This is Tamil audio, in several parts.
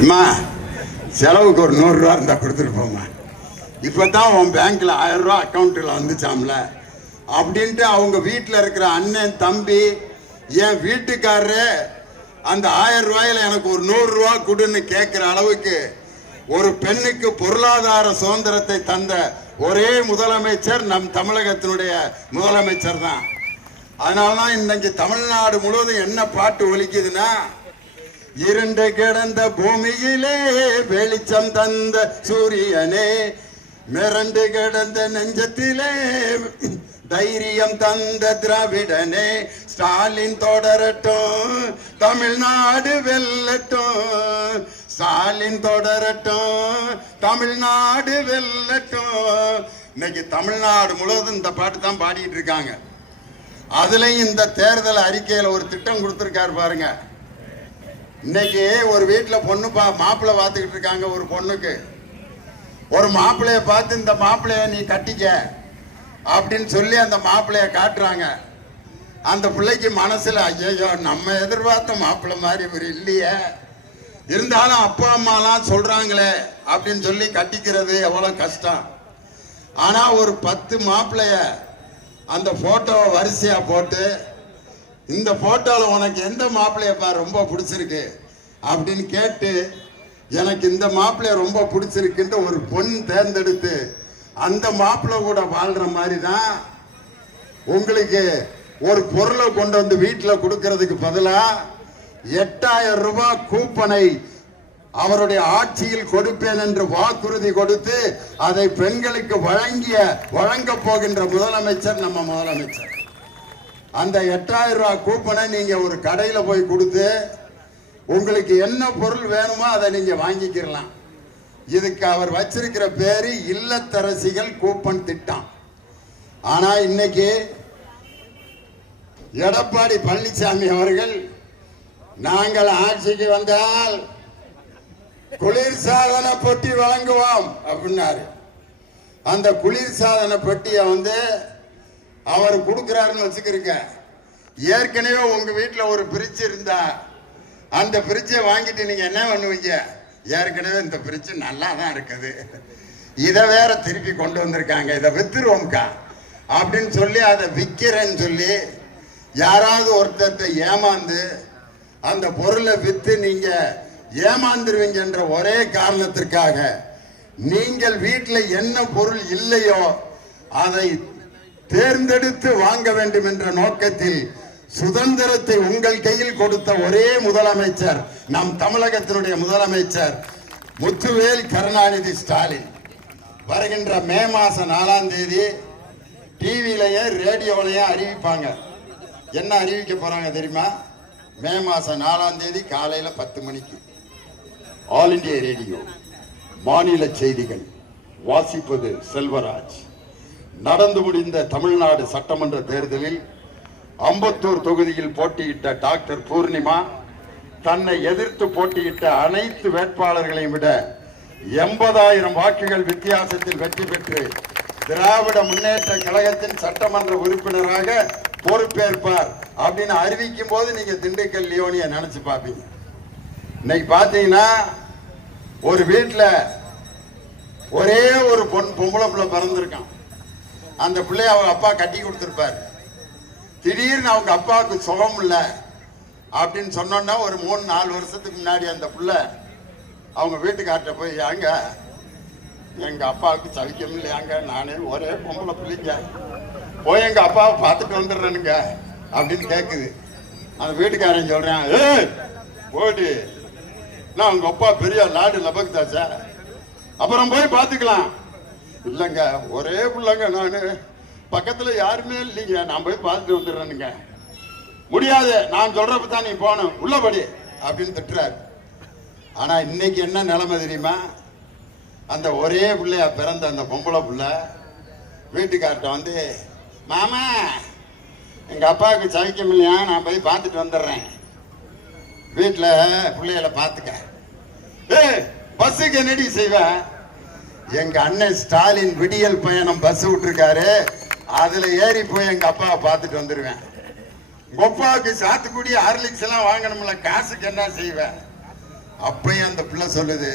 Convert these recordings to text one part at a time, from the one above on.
அம்மா செலவுக்கு ஒரு 100 ரூபா இருந்தா கொடுத்துட்டு போமா. இப்பதான் உன் பேங்க்ல 1000 ரூபா அக்கௌண்ட்ல வந்துச்சாம்ல அப்படின்ட்டு அவங்க வீட்டில் இருக்கிற அண்ணன் தம்பி என் வீட்டுக்காரரு அந்த 1000 ரூபாயில எனக்கு ஒரு 100 ரூபா கொடுன்னு கேட்கிற அளவுக்கு ஒரு பெண்ணுக்கு பொருளாதார சுதந்திரத்தை தந்த ஒரே முதலமைச்சர் நம் தமிழகத்தினுடைய முதலமைச்சர் தான். அதனாலதான் இன்னைக்கு தமிழ்நாடு முழுவதும் என்ன பாட்டு ஒலிக்குதுன்னா, இருண்டு கிடந்த பூமியிலே வெளிச்சம் தந்த சூரியனே, மிரண்டு கிடந்த நெஞ்சத்திலே தைரியம் தந்த திராவிடனே, ஸ்டாலின் தொடரட்டும் தமிழ்நாடு வெல்லட்டும், ஸ்டாலின் தொடரட்டும் தமிழ்நாடு வெல்லட்டும். இன்னைக்கு தமிழ்நாடு முழுவதும் இந்த பாட்டு தான் பாடிட்டு இருக்காங்க. அதுலயும் இந்த தேர்தல் அறிக்கையில் ஒரு திட்டம் கொடுத்திருக்காரு பாருங்க. இன்னைக்கு ஒரு வீட்டில் பொண்ணு மாப்பிள்ளை பார்த்துக்கிட்டு இருக்காங்க. ஒரு பொண்ணுக்கு ஒரு மாப்பிள்ளைய பார்த்து இந்த மாப்பிள்ளைய நீ கட்டிக்க அப்படின்னு சொல்லி அந்த மாப்பிள்ளைய காட்டுறாங்க. அந்த பிள்ளைக்கு மனசுல ஐயோ நம்ம எதிர்பார்த்த மாப்பிள்ளை மாதிரி இவர் இல்லையே, இருந்தாலும் அப்பா அம்மாலாம் சொல்றாங்களே அப்படின்னு சொல்லி கட்டிக்கிறது எவ்வளவு கஷ்டம். ஆனா ஒரு 10 மாப்பிள்ளைய அந்த போட்டோவை வரிசையா போட்டு, இந்த போட்டோல உனக்கு எந்த மாப்பிள்ளையப்பா ரொம்ப பிடிச்சிருக்கு அப்படின்னு கேட்டு, எனக்கு இந்த மாப்பிள்ளைய ரொம்ப பிடிச்சிருக்குன்ற ஒரு பொண்ணு தேர்ந்தெடுத்து அந்த மாப்பிள்ளை கூட வாழ்ற மாதிரி தான் உங்களுக்கு ஒரு பொருளை கொண்டு வந்து வீட்டில் கொடுக்கறதுக்கு பதிலா 8000 ரூபாய் கூப்பனை அவருடைய ஆட்சியில் கொடுப்பேன் என்று வாக்குறுதி கொடுத்து அதை பெண்களுக்கு வழங்க போகின்ற முதலமைச்சர் நம்ம முதலமைச்சர். அந்த 8000 ரூபாய் கூப்பனை நீங்க ஒரு கடையில போய் கொடுத்து உங்களுக்கு என்ன பொருள் வேணுமோ அதை நீங்க வாங்கிக்கிறலாம். இதுக்கு அவர் வச்சிருக்கிற பேரு இல்லத்தரசிகள் கூப்பன் திட்டம். ஆனா இன்னைக்கு எடப்பாடி பழனிசாமி அவர்கள் நாங்கள் ஆட்சிக்கு வந்தால் குளிர்சாதன பெட்டி வழங்குவோம் அப்படின்னாரு. அந்த குளிர்சாதன பெட்டியை அவர் கொடுக்கிறாருன்னு வச்சுக்கிறீங்க. ஏற்கனவே உங்க வீட்டில் ஒரு பிரிட்ஜ் இருந்தா அந்த பிரிட்ஜை வாங்கிட்டு நீங்க என்ன பண்ணுவீங்க? ஏற்கனவே இந்த பிரிட்ஜ் நல்லா தான் இருக்குது, இதை வேற திருப்பி கொண்டு வந்திருக்காங்க, இதை வித்துருவோம்க்கா அப்படின்னு சொல்லி அதை விற்கிறேன்னு சொல்லி யாராவது ஒருத்தர்கிட்ட ஏமாந்து அந்த பொருளை வித்து நீங்க ஏமாந்துருவீங்கன்ற ஒரே காரணத்திற்காக நீங்கள் வீட்டில் என்ன பொருள் இல்லையோ அதை தேர்ந்தெடுத்து வாங்க வேண்டும் என்ற நோக்கத்தில் சுதந்திரத்தை உங்கள் கையில் கொடுத்த ஒரே முதலமைச்சர் நம் தமிழகத்தினுடைய முதலமைச்சர் முத்துவேல் கருணாநிதி ஸ்டாலின். வருகின்ற மே மாசம் 4ஆம் தேதி டிவிலையும் ரேடியோலையும் அறிவிப்பாங்க. என்ன அறிவிக்க போறாங்க தெரியுமா? மே மாசம் 4ஆம் தேதி காலையில 10 மணிக்கு ஆல் இண்டியா ரேடியோ மாநில செய்திகள். வாசிப்பது செல்வராஜ். நடந்து முடிந்த தமிழ்நாடு சட்டமன்ற தேர்தலில் அம்பத்தூர் தொகுதியில் போட்டியிட்ட டாக்டர் பூர்ணிமா தன்னை எதிர்த்து போட்டியிட்ட அனைத்து வேட்பாளர்களையும் விட 80,000 வாக்குகள் வித்தியாசத்தில் வெற்றி பெற்று திராவிட முன்னேற்ற கழகத்தின் சட்டமன்ற உறுப்பினராக பொறுப்பேற்பார் அப்படின்னு அறிவிக்கும் போது நீங்க திண்டுக்கல் லியோனிய நினைச்சு பார்ப்பீங்க. இன்னைக்கு பாத்தீங்கன்னா ஒரு வீட்டுல ஒரே ஒரு பொம்பளை பிள்ளை பிறந்திருக்கான். அந்த பிள்ளைய அவங்க அப்பா கட்டி கொடுத்திருப்பாரு. திடீர்னு அவங்க அப்பாவுக்கு சுகம் இல்லை அப்படின்னு சொன்னோன்னா ஒரு 3-4 வருஷத்துக்கு முன்னாடி அந்த பிள்ளை அவங்க வீட்டுக்கார்ட்ட போய், ஏங்க எங்க அப்பாவுக்கு சவிக்கம் இல்லையாங்க, நானே ஒரே பொம்பளை பிள்ளைங்க, போய் எங்க அப்பாவை பார்த்துட்டு வந்துடுறேனுங்க அப்படின்னு கேட்குது. அந்த வீட்டுக்காரன் சொல்றேன், போடு நான் உங்க அப்பா பெரிய லாடு லபக்குதாச்சா, அப்புறம் போய் பார்த்துக்கலாம். இல்லைங்க ஒரே பிள்ளைங்க, நானு பக்கத்துல யாருமே இல்லைங்க, நான் போய் பார்த்துட்டு வந்துடுறேனுங்க. முடியாது, நான் சொல்றப்ப தான் நீ போகணும், உள்ளபடி அப்படின்னு திட்டுறாரு. ஆனா இன்னைக்கு என்ன நிலைமை தெரியுமா? அந்த ஒரே பிள்ளையா பிறந்த அந்த பொம்பளை பிள்ளை வீட்டுக்கார்ட்ட மாமா எங்க அப்பாவுக்கு சவிக்கம் இல்லையா, நான் போய் பார்த்துட்டு வந்துடுறேன், வீட்டில் பிள்ளைகளை பார்த்துக்க. பஸ்ஸுக்கு என்னடி செய்வேன்? எங்க அண்ணன் ஸ்டாலின் விடியல் பயணம் பஸ் விட்டுருக்காரு, அதுல ஏறி போய் எங்க அப்பாவை பார்த்துட்டு வந்துடுவேன். உங்க அப்பாவுக்கு சாத்துக்குடி ஹார்லிக்ஸ் எல்லாம் வாங்கணும்ல, காசுக்கு என்ன செய்வேன் அப்பயும் அந்த பிள்ளை சொல்லுது,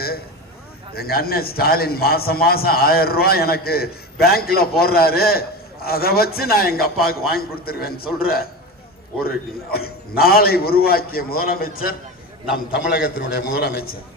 எங்க அண்ணன் ஸ்டாலின் மாசம் மாசம் 1000 ரூபாய் எனக்கு பேங்க்ல போடுறாரு, அதை வச்சு நான் எங்க அப்பாவுக்கு வாங்கி கொடுத்துருவேன்னு சொல்ற ஒரு நாளை உருவாக்கிய முதலமைச்சர் நம் தமிழகத்தினுடைய முதலமைச்சர்.